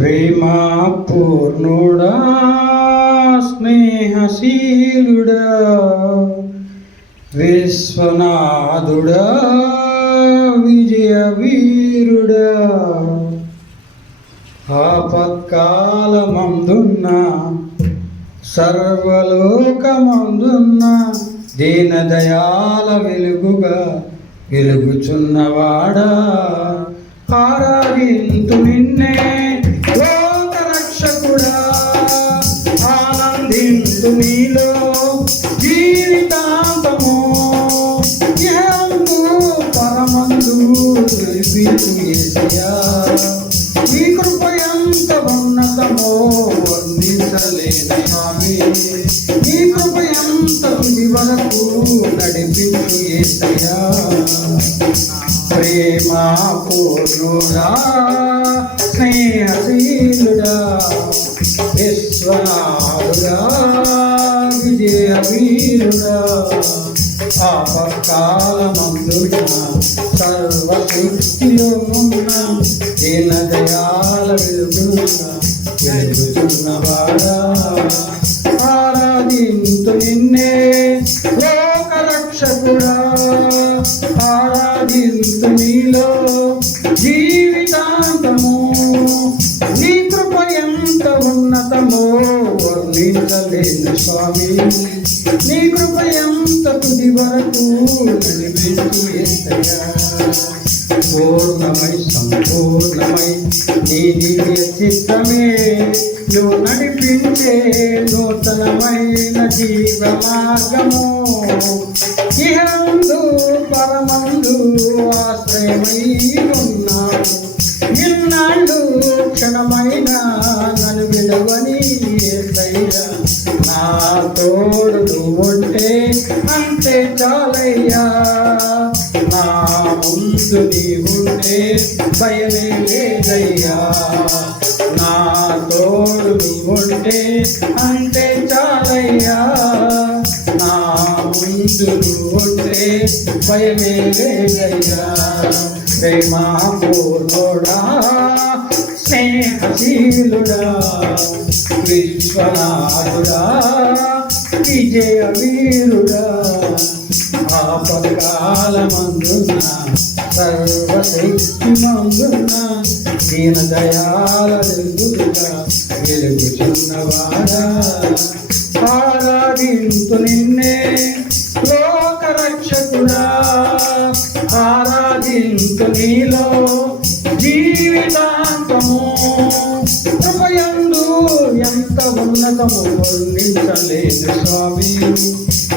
ప్రేమా పూర్ణుడా స్నేహశీలుడా విశ్వనాథుడా విజయ వీరుడా ఆపత్కాలమందున్న సర్వలోకమందున్న దీనదయాల వెలుగుగా వెలుగుచున్నవాడా ఆరాధింతు నిన్నే లోకరక్షకుడా ఆనందింతు నీలో జీవితాంతము యందు పరమందు నిలిపించు యేసయ్యా నీ కృప ఎంత ఉన్నతమో వర్ణించలేని స్వామి నీ కృప ఎంత తుది వరకు నడిపించు యేసయ్యా ప్రేమా పూర్ణుడా స్నేహశీలుడా విశ్వనాథుడా విజయ వీరుడా ఆపత్కాలమందున సర్వశక్తిలో ఉన్న దీనదయాల వెలుగుచున్నవాడా ఆరాధింతు నిన్నే లోకరక్షకుడా ఆరాధింతు నీలో జీవితాంతము నీ కృప ఎంత ఉన్నతమో వర్ణించలేని స్వామి నీ కృప ఎంత తుది వరకు నడిపించు యేసయ్యా పూర్ణమై సంపూర్ణమై నీ దివ్య చిత్తమే నువ్వు నడిపించే నూతనమైన జీవ మార్గము ఇహందు పరమందు ఆశ్రయమై ఉన్నావు ఇన్నాళ్ళు క్షణమైన నన్ను విడవని యేసయ్యా నా తోడు నువ్వుంటే అంతే చాలయ్యా నా ముందు నీవుంటే భయమే లేదయ్యా నా తోడు నువ్వుంటే అంతే చాలయ్యా నా ముందు నువ్వుంటే భయమే లేదయ్యా ప్రేమా పూర్ణుడా స్నేహశీలుడా విశ్వనాథుడా విజయ వీరుడా ఆపత్కాలమందున సర్వశక్తిమందున దీనదయాల వెలుగుగా వెలుగుచున్నవాడా ఆరాధింతు నిన్నే లోకరక్షకుడా ఆరాధింతు నీలో జీవితాంతము కృపయందు ఎంత ఉన్నతము వర్ణించలేని స్వామి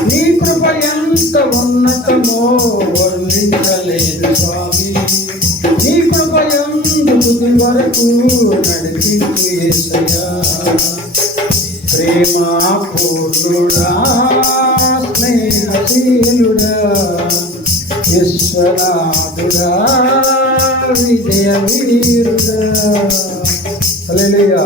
నీ కృప ఎంత ఉన్నతమో వర్ణించలేని స్వామి నీ కృప యందు తుది వరకు నడిపించు యేసయ్యా ప్రేమా పూర్ణుడా స్నేహశీలుడా విశ్వనాథుడా విజయ వీరుడా హల్లెలూయా.